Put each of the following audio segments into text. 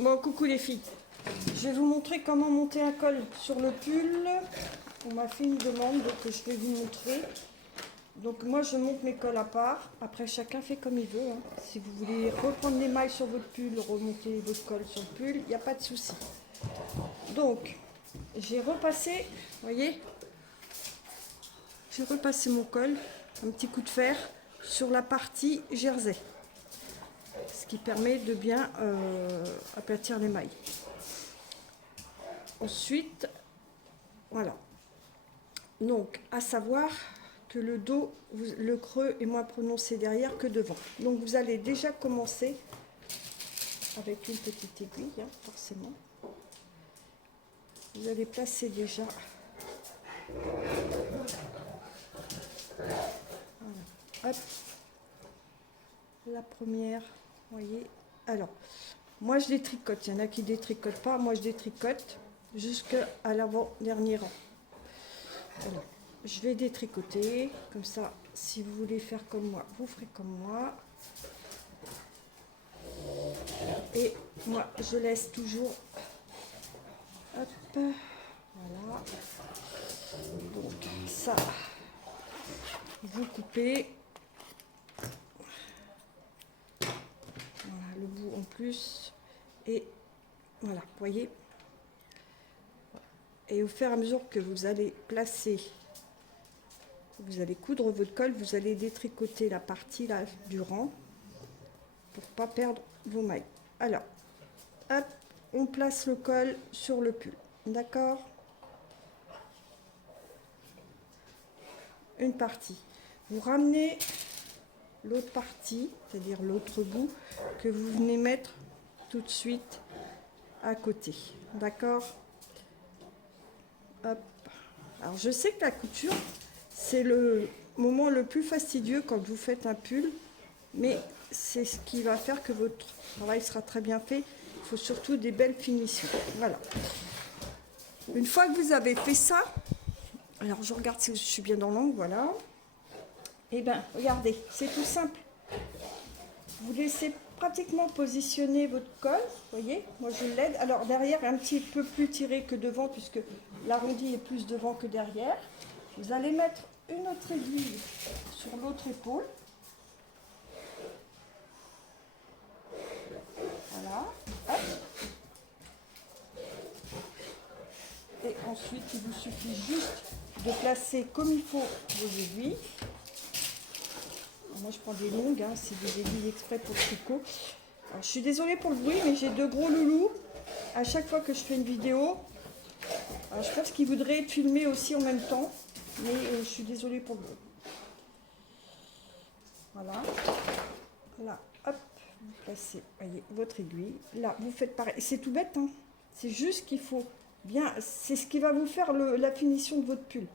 Bon, coucou les filles. Je vais vous montrer comment monter un col sur le pull. On m'a fait une demande, donc je vais vous montrer. Donc moi, je monte mes cols à part. Après, chacun fait comme il veut, hein. Si vous voulez reprendre les mailles sur votre pull, remonter votre col sur le pull, il n'y a pas de souci. Donc, j'ai repassé, vous voyez, j'ai repassé mon col, un petit coup de fer, sur la partie jersey. Ce qui permet de bien aplatir les mailles. Ensuite, voilà. Donc, à savoir que le dos, le creux est moins prononcé derrière que devant. Donc, vous allez déjà commencer avec une petite aiguille, hein, forcément. Vous allez placer déjà. Voilà. Hop. La première, vous voyez. Alors, moi je détricote. Il y en a qui ne détricotent pas. Moi je détricote jusqu'à l'avant-dernier rang. Voilà. Je vais détricoter. Comme ça, si vous voulez faire comme moi, vous ferez comme moi. Et moi, je laisse toujours. Hop. Voilà. Donc, ça, vous coupez. Voilà, le bout en plus. Et voilà, vous voyez. Et au fur et à mesure que vous allez placer, vous allez coudre votre col, vous allez détricoter la partie là du rang pour ne pas perdre vos mailles. Alors, hop, on place le col sur le pull. D'accord? Une partie. Vous ramenez l'autre partie, c'est-à-dire l'autre bout, que vous venez mettre tout de suite à côté. D'accord? Hop. Alors, je sais que la couture, c'est le moment le plus fastidieux quand vous faites un pull, mais c'est ce qui va faire que votre travail sera très bien fait. Il faut surtout des belles finitions. Voilà. Une fois que vous avez fait ça, alors je regarde si je suis bien dans l'angle, voilà. Et bien, regardez, c'est tout simple. Vous laissez pratiquement positionner votre col, vous voyez, moi je l'aide. Alors derrière est un petit peu plus tiré que devant, puisque l'arrondi est plus devant que derrière. Vous allez mettre une autre aiguille sur l'autre épaule. Voilà. Hop. Et ensuite, il vous suffit juste de placer comme il faut vos aiguilles. Alors moi, je prends des longues, hein, c'est des aiguilles exprès pour le tricot. Alors, je suis désolée pour le bruit, mais j'ai deux gros loulous. À chaque fois que je fais une vidéo, alors, je pense qu'ils voudraient filmer aussi en même temps, mais je suis désolée pour le bruit. Voilà. Là, hop, vous placez, voyez, votre aiguille. Là, vous faites pareil. C'est tout bête, hein. C'est juste qu'il faut bien, c'est ce qui va vous faire la finition de votre pull.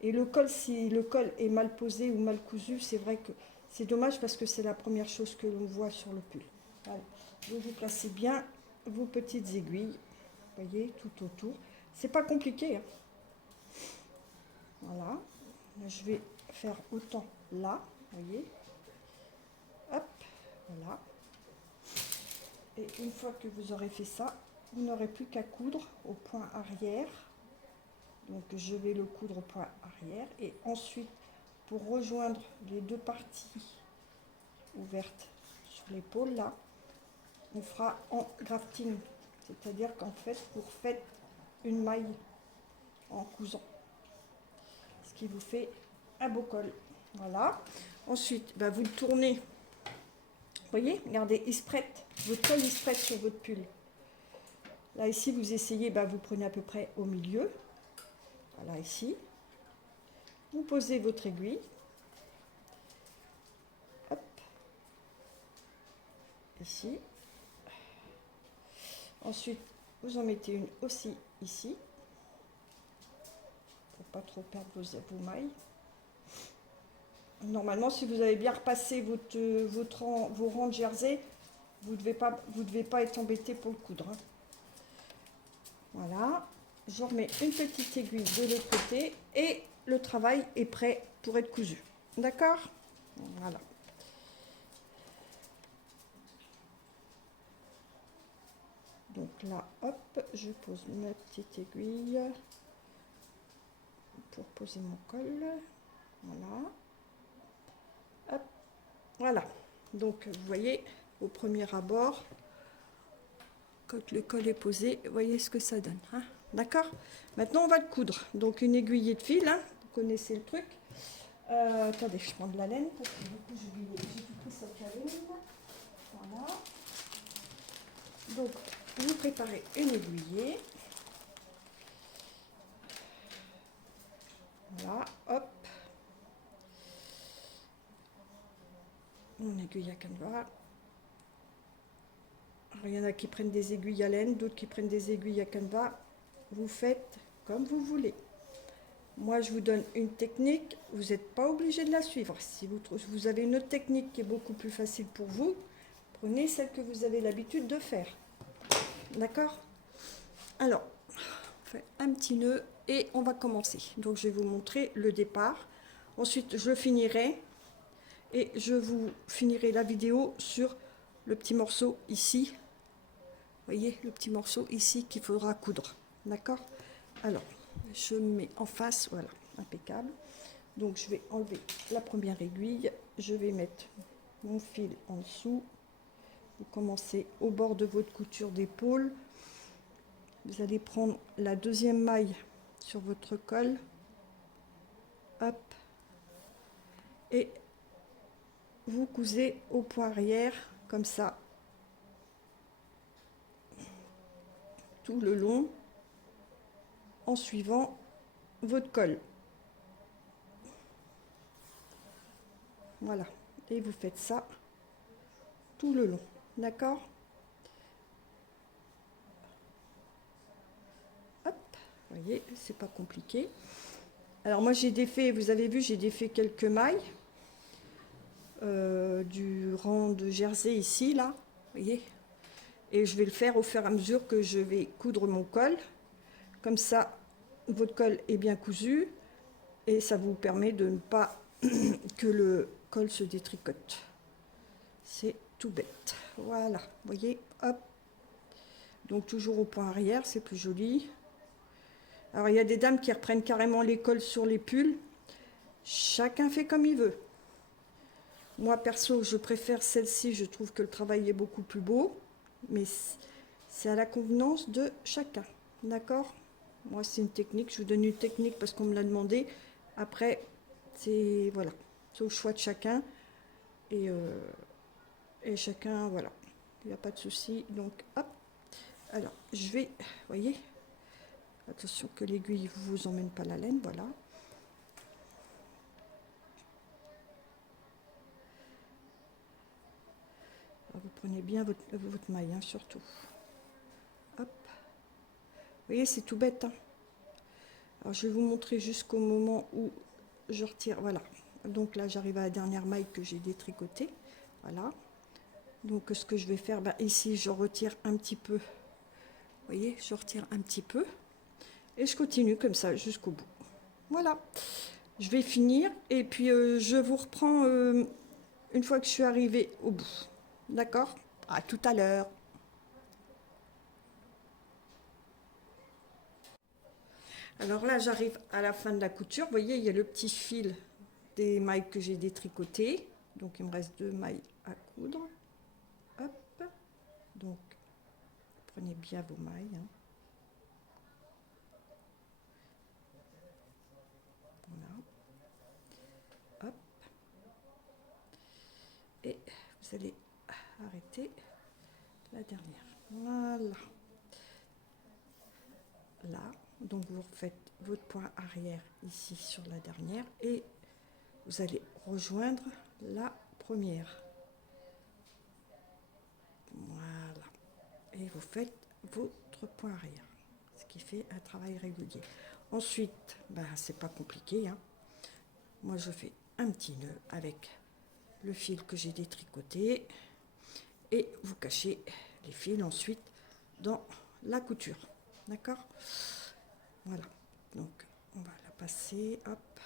Et le col, si le col est mal posé ou mal cousu, c'est vrai que c'est dommage parce que c'est la première chose que l'on voit sur le pull. Voilà. Vous placez bien vos petites aiguilles, voyez, tout autour. C'est pas compliqué, hein. Voilà. Je vais faire autant là, voyez. Hop, voilà. Et une fois que vous aurez fait ça, vous n'aurez plus qu'à coudre au point arrière. Donc je vais le coudre au point arrière. Et ensuite, pour rejoindre les deux parties ouvertes sur l'épaule, là, on fera en grafting. C'est-à-dire qu'en fait, vous refaites une maille en cousant. Ce qui vous fait un beau col. Voilà. Ensuite, bah, vous le tournez. Vous voyez, regardez, il se prête. Votre col, il se prête sur votre pull. Là, ici, vous essayez, bah, vous prenez à peu près au milieu. Voilà, ici. Vous posez votre aiguille. Hop. Ici. Ensuite, vous en mettez une aussi ici. Pour pas trop perdre vos mailles. Normalement, si vous avez bien repassé vos rangs de jersey, vous devez pas être embêté pour le coudre, hein. Voilà. Je remets une petite aiguille de l'autre côté et le travail est prêt pour être cousu. D'accord? Voilà. Donc là, hop, je pose ma petite aiguille pour poser mon col. Voilà. Hop, voilà. Donc vous voyez, au premier abord, quand le col est posé, vous voyez ce que ça donne. Hein, d'accord? Maintenant, on va le coudre. Donc une aiguillée de fil, hein, vous connaissez le truc. Attendez, je prends de la laine parce que du coup j'ai tout pris cette laine. Voilà. Donc vous préparez une aiguillée. Voilà, hop. Mon aiguille à canevas. Alors, il y en a qui prennent des aiguilles à laine, d'autres qui prennent des aiguilles à canevas. Vous faites comme vous voulez. Moi, je vous donne une technique, vous n'êtes pas obligé de la suivre. Si vous avez une autre technique qui est beaucoup plus facile pour vous, prenez celle que vous avez l'habitude de faire. D'accord? Alors, on fait un petit nœud et on va commencer. Donc, je vais vous montrer le départ. Ensuite, je finirai et je vous finirai la vidéo sur le petit morceau ici. Vous voyez, le petit morceau ici qu'il faudra coudre. D'accord? Alors, je mets en face, voilà, impeccable. Donc je vais enlever la première aiguille, je vais mettre mon fil en dessous. Vous commencez au bord de votre couture d'épaule. Vous allez prendre la deuxième maille sur votre col. Hop. Et vous cousez au point arrière, comme ça, tout le long, en suivant votre col. Voilà, et vous faites ça tout le long, d'accord? Hop, vous voyez, c'est pas compliqué. Alors moi j'ai défait, vous avez vu, j'ai défait quelques mailles du rang de jersey ici, là, vous voyez? Et je vais le faire au fur et à mesure que je vais coudre mon col. Comme ça, votre col est bien cousu et ça vous permet de ne pas que le col se détricote. C'est tout bête. Voilà, vous voyez, hop. Donc toujours au point arrière, c'est plus joli. Alors il y a des dames qui reprennent carrément les cols sur les pulls. Chacun fait comme il veut. Moi perso, je préfère celle-ci, je trouve que le travail est beaucoup plus beau. Mais c'est à la convenance de chacun. D'accord? Moi, c'est une technique. Je vous donne une technique parce qu'on me l'a demandé. Après, c'est voilà, c'est au choix de chacun. Et chacun, voilà. Il n'y a pas de souci. Donc, hop. Alors, je vais, vous voyez, attention que l'aiguille ne vous emmène pas la laine. Voilà. Alors, vous prenez bien votre maille, hein, surtout. Hop. Vous voyez, c'est tout bête, hein. Alors, je vais vous montrer jusqu'au moment où je retire. Voilà. Donc là, j'arrive à la dernière maille que j'ai détricotée. Voilà. Donc, ce que je vais faire, ben, ici, je retire un petit peu. Vous voyez, je retire un petit peu. Et je continue comme ça jusqu'au bout. Voilà. Je vais finir et puis je vous reprends une fois que je suis arrivée au bout. D'accord? À tout à l'heure. Alors là, j'arrive à la fin de la couture. Vous voyez, il y a le petit fil des mailles que j'ai détricotées. Donc, il me reste 2 mailles à coudre. Hop. Donc, prenez bien vos mailles. Hein. Voilà. Hop. Et vous allez arrêter la dernière. Voilà. Là. Donc, vous refaites votre point arrière ici sur la dernière. Et vous allez rejoindre la première. Voilà. Et vous faites votre point arrière, ce qui fait un travail régulier. Ensuite, ben, c'est pas compliqué, hein. Moi, je fais un petit nœud avec le fil que j'ai détricoté et vous cachez les fils ensuite dans la couture. D'accord? Voilà. Donc, on va la passer, hop,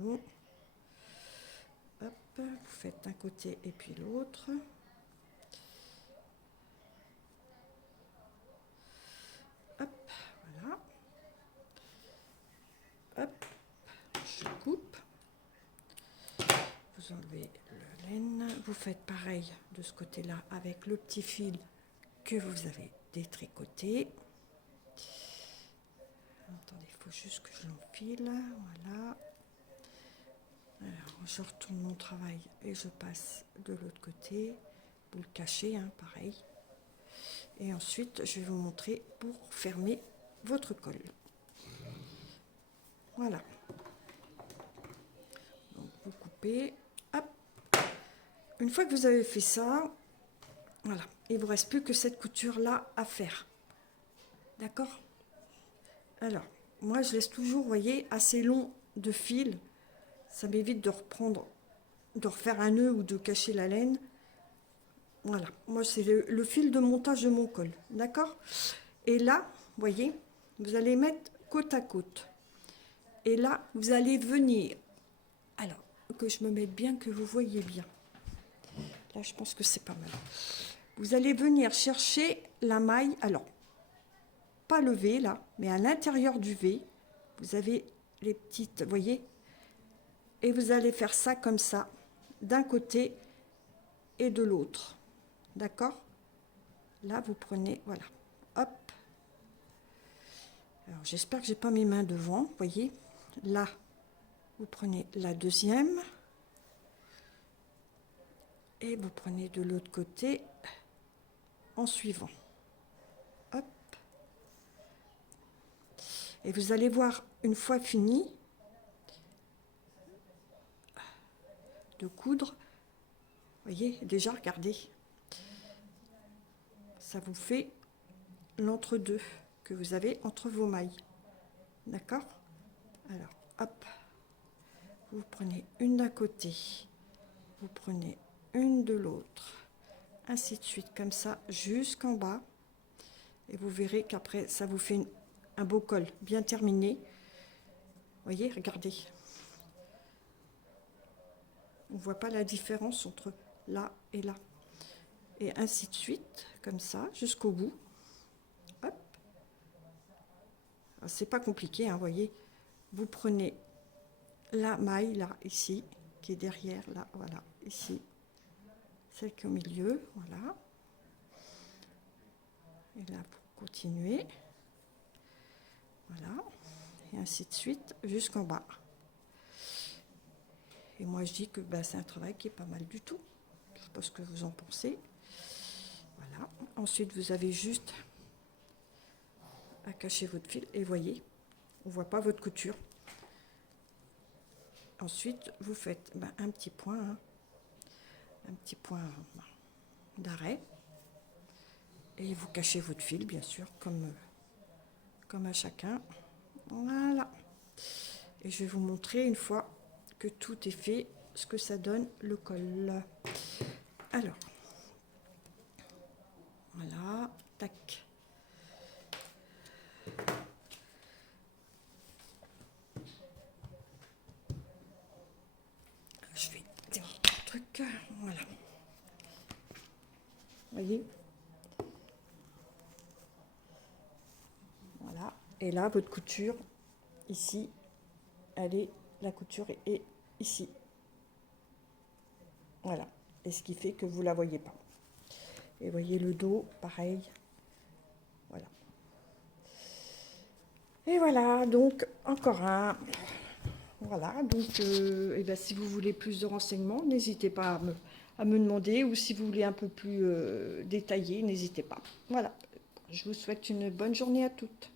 long. Hop, vous faites d'un côté et puis l'autre. vous faites pareil de ce côté-là avec le petit fil que vous avez détricoté. Attendez, il faut juste que je l'enfile. Voilà. Alors, je retourne mon travail et je passe de l'autre côté. Vous le cachez, hein, pareil. Et ensuite, je vais vous montrer pour fermer votre col. Voilà. Donc, vous coupez. Hop. Une fois que vous avez fait ça, voilà. Il ne vous reste plus que cette couture-là à faire. D'accord? Alors, moi, je laisse toujours, vous voyez, assez long de fil. Ça m'évite de reprendre, de refaire un nœud ou de cacher la laine. Voilà, moi c'est le fil de montage de mon col, d'accord? Et là, vous voyez, vous allez mettre côte à côte. Et là, vous allez venir, alors que je me mette bien, que vous voyez bien. Là, je pense que c'est pas mal. Vous allez venir chercher la maille, alors, pas le V là, mais à l'intérieur du V, vous avez les petites, vous voyez? Et vous allez faire ça comme ça, d'un côté et de l'autre. D'accord? Là, vous prenez, voilà, hop. Alors, j'espère que j'ai pas mes mains devant, vous voyez. Là, vous prenez la deuxième. Et vous prenez de l'autre côté en suivant. Hop. Et vous allez voir, une fois fini de coudre, vous voyez, déjà, regardez. Ça vous fait l'entre-deux que vous avez entre vos mailles. D'accord? Alors, hop. Vous prenez une d'un côté. Vous prenez une de l'autre. Ainsi de suite, comme ça, jusqu'en bas. Et vous verrez qu'après, ça vous fait un beau col bien terminé. Vous voyez, regardez. On ne voit pas la différence entre là et là. Et ainsi de suite, comme ça, jusqu'au bout. Hop. C'est pas compliqué, hein, vous voyez. Vous prenez la maille, là, ici, qui est derrière, là, voilà, ici. Celle qui est au milieu, voilà. Et là, pour continuer. Voilà. Et ainsi de suite, jusqu'en bas. Et moi, je dis que ben, c'est un travail qui est pas mal du tout. Je ne sais pas ce que vous en pensez. Voilà. Ensuite, vous avez juste à cacher votre fil. Et voyez, on ne voit pas votre couture. Ensuite, vous faites ben, un petit point, hein, un petit point d'arrêt. Et vous cachez votre fil, bien sûr, comme à chacun. Voilà. Et je vais vous montrer une fois que tout est fait, ce que ça donne le col. Alors, voilà, tac. Je vais démonter le truc, voilà. Voyez? Voilà. Et là, votre couture, ici, la couture est ici. Voilà. Et ce qui fait que vous ne la voyez pas. Et voyez le dos, pareil. Voilà. Et voilà, donc, encore un. Voilà, donc, et ben, si vous voulez plus de renseignements, n'hésitez pas à me demander, ou si vous voulez un peu plus détaillé, n'hésitez pas. Voilà, je vous souhaite une bonne journée à toutes.